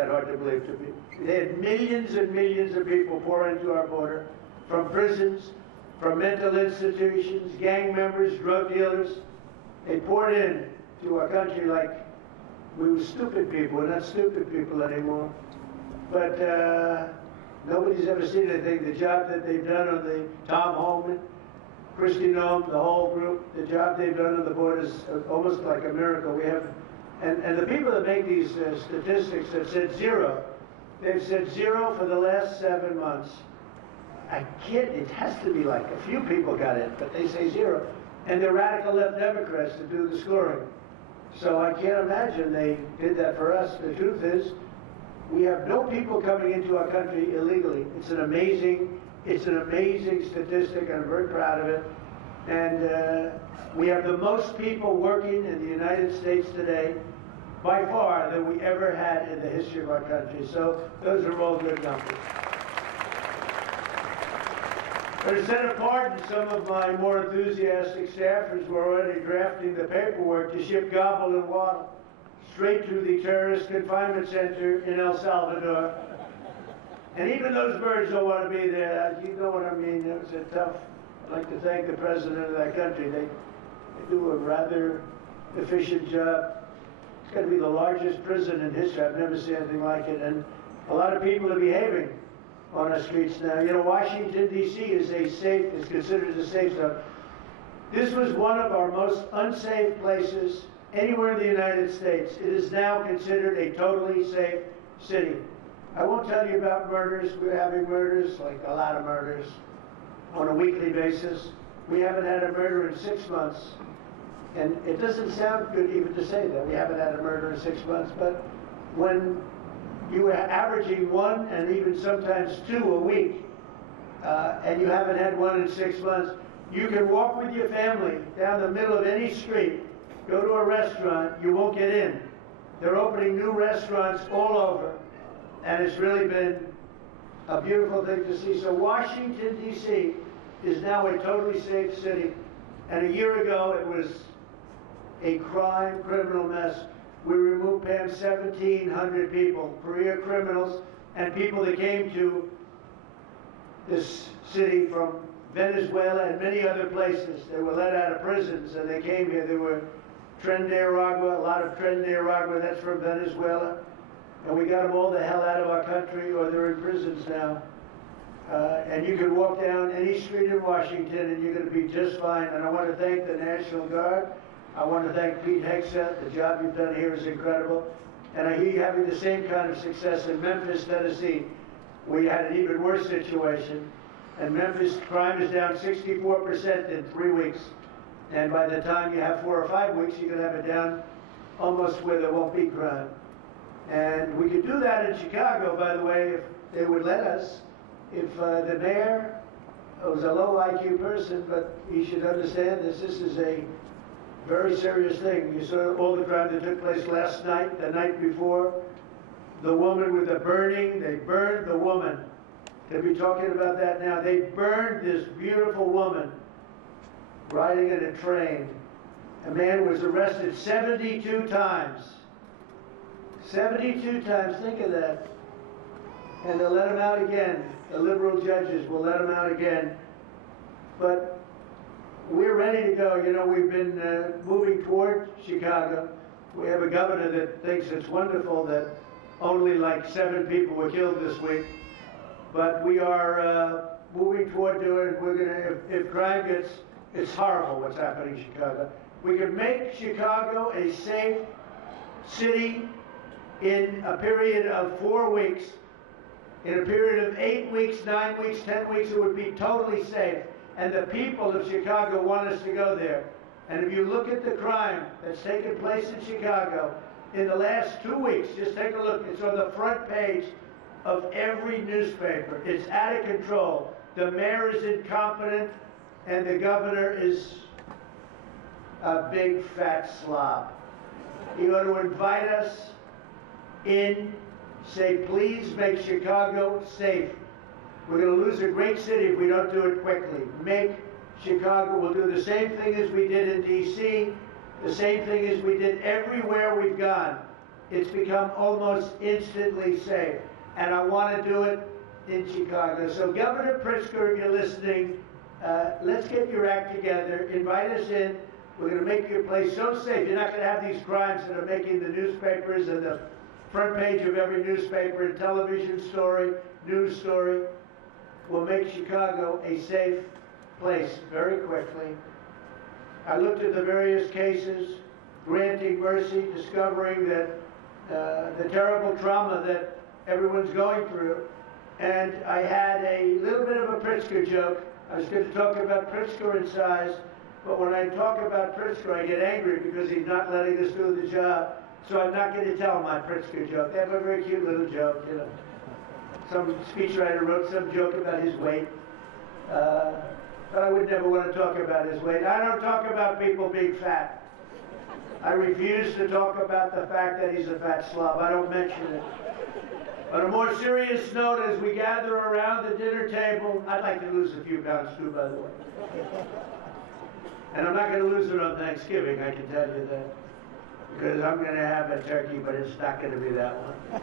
that hard to believe to me. They had millions and millions of people pour into our border, from prisons, from mental institutions, gang members, drug dealers. They poured in to our country like we were stupid people. We're not stupid people anymore. But nobody's ever seen anything. The job that they've done on the Tom Holman, Christy Nome, the whole group, the job they've done on the border is almost like a miracle. We have, and the people that make these statistics have said zero. They've said zero for the last 7 months. I kid, it has to be like a few people got it, but they say zero. And they're radical left Democrats to do the scoring. So I can't imagine they did that for us. The truth is, we have no people coming into our country illegally. It's an amazing statistic, and I'm very proud of it. And we have the most people working in the United States today, by far, than we ever had in the history of our country. So those are all good numbers. But instead of pardon, some of my more enthusiastic staffers were already drafting the paperwork to ship Gobble and Waddle straight to the terrorist confinement center in El Salvador. And even those birds don't want to be there. You know what I mean? It was a tough. I'd like to thank the president of that country. They do a rather efficient job. It's got to be the largest prison in history. I've never seen anything like it. And a lot of people are behaving on our streets now. You know, Washington, D.C. is considered a safe zone. This was one of our most unsafe places anywhere in the United States. It is now considered a totally safe city. I won't tell you about murders. We're having murders, like a lot of murders, on a weekly basis. We haven't had a murder in 6 months. And it doesn't sound good even to say that. We haven't had a murder in 6 months. But when you are averaging 1 and even sometimes 2 a week, and you haven't had 1 in 6 months, you can walk with your family down the middle of any street, go to a restaurant, you won't get in. They're opening new restaurants all over, and it's really been a beautiful thing to see. So Washington, D.C. is now a totally safe city, and a year ago it was a criminal mess. We removed, Pam, 1,700 people, career criminals, and people that came to this city from Venezuela and many other places. They were let out of prisons, and they came here. They were Tren de Aragua, a lot of Tren de Aragua, that's from Venezuela. And we got them all the hell out of our country, or they're in prisons now. And you can walk down any street in Washington, and you're going to be just fine. And I want to thank the National Guard. I want to thank Pete Hegseth. The job you've done here is incredible. And I hear you having the same kind of success in Memphis, Tennessee. We had an even worse situation. And Memphis crime is down 64% in 3 weeks. And by the time you have 4 or 5 weeks, you're going to have it down almost where there won't be crime. And we could do that in Chicago, by the way, if they would let us. If the mayor was a low IQ person, but he should understand this. This is a very serious thing. You saw all the crime that took place last night, the night before. The woman with the burning, they burned the woman. They'll be talking about that now. They burned this beautiful woman riding in a train. A man was arrested 72 times. 72 times, think of that. And they'll let him out again. The liberal judges will let him out again. But we're ready to go. You know, we've been moving toward Chicago. We have a governor that thinks it's wonderful that only like 7 people were killed this week. But we are moving toward doing it. We're gonna, if crime gets, it's horrible what's happening in Chicago. We could make Chicago a safe city in a period of 4 weeks. In a period of 8 weeks, 9 weeks, 10 weeks, it would be totally safe. And the people of Chicago want us to go there. And if you look at the crime that's taken place in Chicago in the last 2 weeks, just take a look. It's on the front page of every newspaper. It's out of control. The mayor is incompetent, and the governor is a big fat slob. You ought to invite us in, say, please make Chicago safe. We're going to lose a great city if we don't do it quickly. Make Chicago. We'll do the same thing as we did in D.C., the same thing as we did everywhere we've gone. it's become almost instantly safe. And I want to do it in Chicago. So Governor Pritzker, if you're listening, let's get your act together. Invite us in. We're going to make your place so safe. You're not going to have these crimes that are making the newspapers and the front page of every newspaper and television story, news story. We'll make Chicago a safe place very quickly. I looked at the various cases, granting mercy, discovering that the terrible trauma that everyone's going through. And I had a little bit of a Pritzker joke. I was going to talk about Pritzker and size, but when I talk about Pritzker, I get angry because he's not letting us do the job. So I'm not going to tell my Pritzker joke. They have a very cute little joke, you know. Some speechwriter wrote some joke about his weight. But I would never want to talk about his weight. I don't talk about people being fat. I refuse to talk about the fact that he's a fat slob. I don't mention it. On a more serious note, as we gather around the dinner table, I'd like to lose a few pounds too, by the way. And I'm not going to lose it on Thanksgiving, I can tell you that. Because I'm going to have a turkey, but it's not going to be that one.